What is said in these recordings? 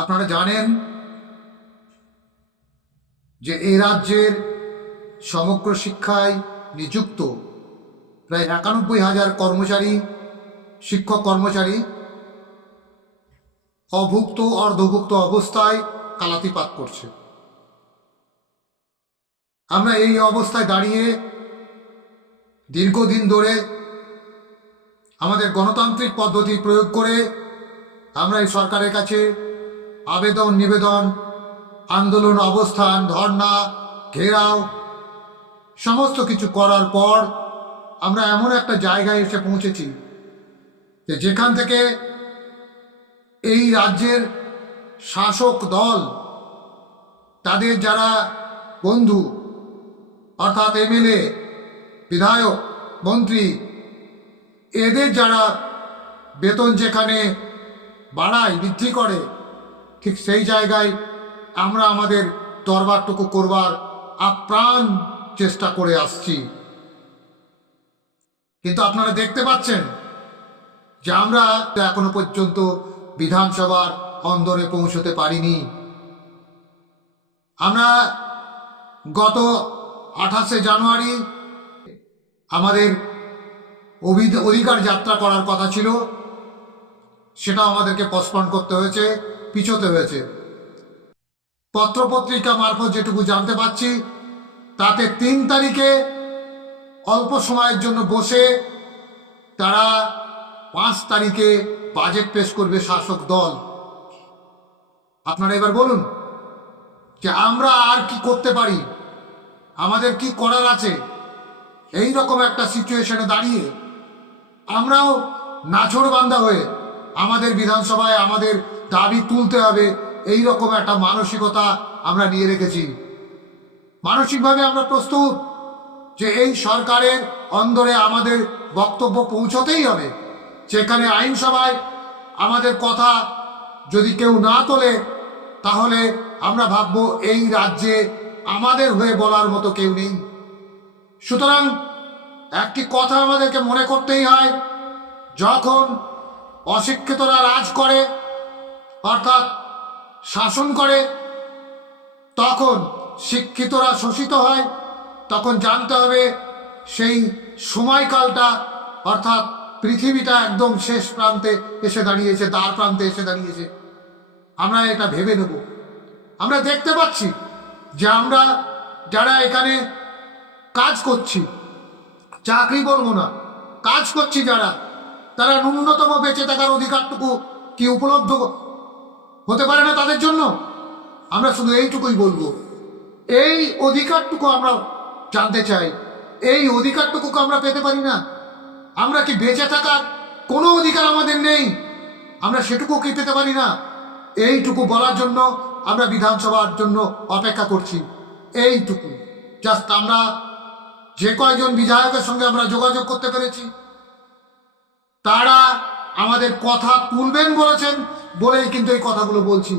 আপনারা জানেন যে এই রাজ্যের সমগ্র শিক্ষায় নিযুক্ত প্রায় ৯১,০০০ কর্মচারী, শিক্ষক কর্মচারী অভুক্ত অর্ধভুক্ত অবস্থায় কালাতিপাত করছে। আমরা এই অবস্থায় দাঁড়িয়ে দীর্ঘদিন ধরে আমাদের গণতান্ত্রিক পদ্ধতি প্রয়োগ করে আমরা এই সরকারের কাছে আবেদন নিবেদন, আন্দোলন, অবস্থান, ধর্ণা, ঘেরাও সমস্ত কিছু করার পর আমরা এমন একটা জায়গায় এসে পৌঁছেছি যে যেখান থেকে এই রাজ্যের শাসক দল তাদের যারা বন্ধু অর্থাৎ এমএলএ, বিধায়ক, মন্ত্রী, এদের যারা বেতন যেখানে বাড়ায়, বৃদ্ধি করে, ঠিক সেই জায়গায় আমরা আমাদের দরবারটুকু করবার আপ্রাণ চেষ্টা করে আসছি। কিন্তু আপনারা দেখতে পাচ্ছেন যে আমরা এখনো পর্যন্ত বিধানসভার অন্দরে পৌঁছতে পারিনি। আমরা গত ২৮শে জানুয়ারি আমাদের অধিকার যাত্রা করার কথা ছিল, সেটা আমাদেরকে পোস্টপোন করতে হয়েছে, পিছোতে হয়েছে। পত্রপত্রিকা মারফত যেটুকু জানতে পারছি তাতে ৩ তারিখে অল্প সময়ের জন্য বসে তারা ৫ তারিখে বাজেট পেশ করবে শাসক দল। আপনারা এবার বলুন যে আমরা আর কি করতে পারি, আমাদের কি করার আছে। এই রকম একটা সিচুয়েশনে দাঁড়িয়ে আমরাও নাছোড়বান্দা হয়ে আমাদের বিধানসভায় আমাদের দাবি তুলতে হবে, এই রকম একটা মানসিকতা আমরা নিয়ে রেখেছি। মানসিকভাবে আমরা প্রস্তুত যে এই সরকারের অন্দরে আমাদের বক্তব্য পৌঁছতেই হবে। যেখানে আইনসভায় আমাদের কথা যদি কেউ না তোলে তাহলে আমরা ভাববো এই রাজ্যে আমাদের হয়ে বলার মতো কেউ নেই। সুতরাং একটি কথা আমাদেরকে মনে করতেই হয়, যখন অশিক্ষিতরা রাজ করে অর্থাৎ শাসন করে, তখন শিক্ষিতরা শোষিত হয়, তখন জানতে হবে সেই সময়কালটা অর্থাৎ পৃথিবীটা একদম শেষ প্রান্তে এসে দাঁড়িয়েছে, দ্বার প্রান্তে এসে দাঁড়িয়েছে। আমরা এটা ভেবে নেব। আমরা দেখতে পাচ্ছি যে আমরা যারা এখানে কাজ করছি, চাকরি বলবো না, কাজ করছি যারা, তারা ন্যূনতম বেঁচে থাকার অধিকারটুকু কি উপলব্ধ হতে পারে না তাদের জন্য? আমরা শুধু এইটুকুই বলবো, এই অধিকারটুকু আমরা জানতে চাই। এই অধিকারটুকুকে আমরা পেতে পারি না? আমরা কি বেঁচে থাকার কোনো অধিকার আমাদের নেই? আমরা সেটুকু কি পেতে পারি না? এইটুকু বলার জন্য আমরা বিধানসভার জন্য অপেক্ষা করছি। এইটুকু জাস্ট আমরা যে কয়জন বিধায়কের সঙ্গে আমরা যোগাযোগ করতে পেরেছি তারা আমাদের কথা তুলবেন বলেছেন বলেই কিন্তু এই কথাগুলো বলছি।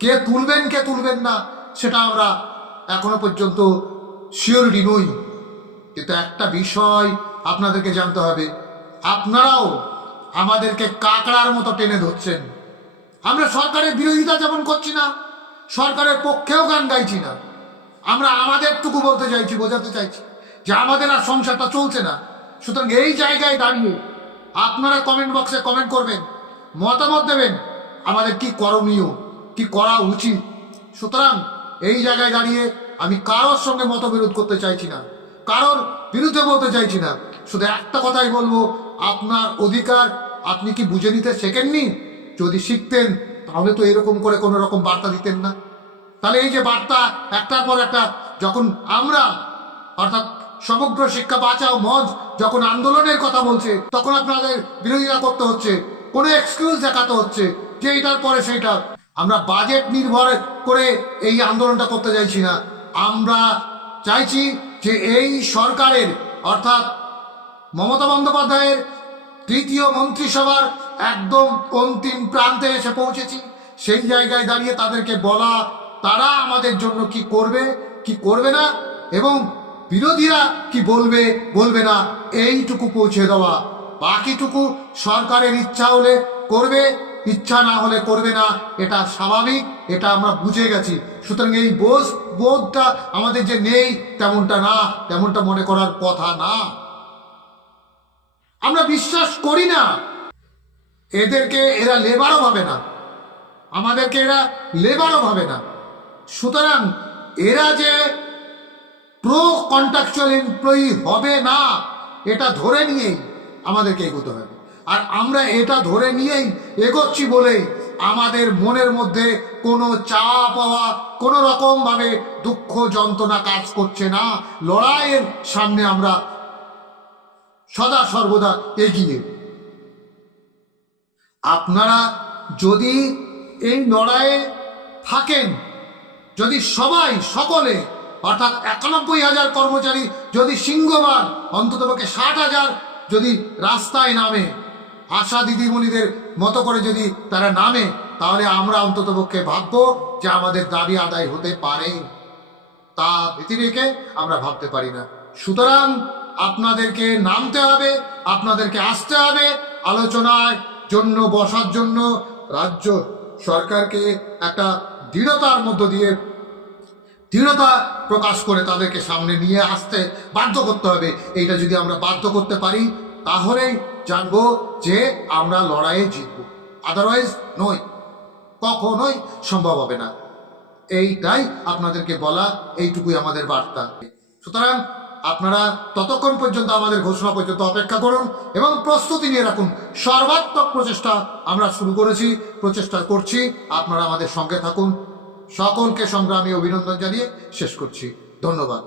কে তুলবেন কে তুলবেন না সেটা আমরা এখনো পর্যন্ত শিওরিটি নই। কিন্তু একটা বিষয় আপনাদেরকে জানতে হবে, আপনারাও আমাদেরকে কাকড়ার মতো টেনে ধরছেন। আমরা সরকারের বিরোধিতা যেমন করছি না, সরকারের পক্ষেও গান গাইছি না। আমরা আমাদেরটুকু বলতে চাইছি, বোঝাতে চাইছি যে আমাদের আর সংসারটা চলছে না। সুতরাং এই জায়গায় দাঁড়িয়ে আপনারা কমেন্ট বক্সে কমেন্ট করবেন, মতামত দেবেন আমাদের কি করণীয়, কি করা উচিত। সুতরাং এই জায়গায় দাঁড়িয়ে আমি কারোর সঙ্গে মতবিরোধ করতে চাইছি না, কারোর বিরুদ্ধে বলতে চাইছি না। শুধু একটা কথাই বলবো, আপনার অধিকার আপনি কি বুঝে নিতে শেখেননি? যদি শিখতেন তাহলে তো এরকম করে কোনো রকম বার্তা দিতেন না। তাহলে এই যে বার্তা একটার পর একটা যখন আমরা অর্থাৎ সমগ্র শিক্ষা বাঁচাও মঞ্চ যখন আন্দোলনের কথা বলছে, তখন আপনাদের বিরোধিতা করতে হচ্ছে, কোনো এক্সকিউজ দেখাতে হচ্ছে যে এইটার পরে সেইটা। আমরা বাজেট নির্ভর করে এই আন্দোলনটা করতে চাইছি না। আমরা চাইছি যে এই সরকারের অর্থাৎ মমতা বন্দ্যোপাধ্যায়ের তৃতীয় মন্ত্রিসভার একদম অন্তিম প্রান্তে এসে পৌঁছেছি। সেই জায়গায় দাঁড়িয়ে তাদেরকে বলা তারা আমাদের জন্য কি করবে কি করবে না, এবং বিরোধীরা কি বলবে বলবে না, এইটুকু পৌঁছে দেওয়া। বাকিটুকু সরকারের ইচ্ছা হলে করবে, ইচ্ছা না হলে করবে না, এটা স্বাভাবিক, এটা আমরা বুঝে গেছি। সুতরাং এই বোধটা আমাদের যে নেই তেমনটা না, তেমনটা মনে করার কথা না। আমরা বিশ্বাস করি না এদেরকে, এরা লেবারও ভাবে না, আমাদেরকে এরা লেবারও ভাবে না। সুতরাং এরা যে প্রো কন্ট্রাকচুয়াল এমপ্লয়ি হবে না, এটা ধরে নিয়েই আমাদেরকে এগোতে হবে। আর আমরা এটা ধরে নিয়েই এগোচ্ছি বলেই আমাদের মনের মধ্যে কোনো চাওয়া পাওয়া, কোনো রকমভাবে দুঃখ যন্ত্রণা কাজ করছে না। লড়াইয়ের সামনে আমরা সদা সর্বদা এগিয়ে। আপনারা যদি এই লড়াইয়ে থাকেন, যদি সবাই সকলে অর্থাৎ 91,000 কর্মচারী যদি সিংহবার অন্ততপক্ষে 60,000 যদি রাস্তায় নামে, আশা দিদিমণিদের মতো করে যদি তারা নামে, তাহলে আমরা অন্ততপক্ষে ভাববো যে আমাদের দাবি আদায় হতে পারে। তা ভীতি রেখে আমরা ভাবতে পারি না। সুতরাং আপনাদেরকে নামতে হবে, আপনাদেরকে আসতে হবে, আলোচনার জন্য বসার জন্য রাজ্য সরকারকে একটা দৃঢ়তার মধ্য দিয়ে দৃঢ়তা প্রকাশ করে তাদেরকে সামনে নিয়ে আসতে বাধ্য করতে হবে। এইটা যদি আমরা বাধ্য করতে পারি তাহলেই জানবো যে আমরা লড়াইয়ে জিতব, আদারওয়াইজ নই, কখনোই সম্ভব হবে না। এইটাই আপনাদেরকে বলা, এইটুকুই আমাদের বার্তা। সুতরাং আপনারা ততক্ষণ পর্যন্ত আমাদের ঘোষণা পর্যন্ত অপেক্ষা করুন এবং প্রস্তুতি নিয়ে রাখুন। সর্বাত্মক প্রচেষ্টা আমরা শুরু করেছি, প্রচেষ্টা করছি, আপনারা আমাদের সঙ্গে থাকুন। সকলকে সংগ্রামী অভিনন্দন জানিয়ে শেষ করছি। ধন্যবাদ।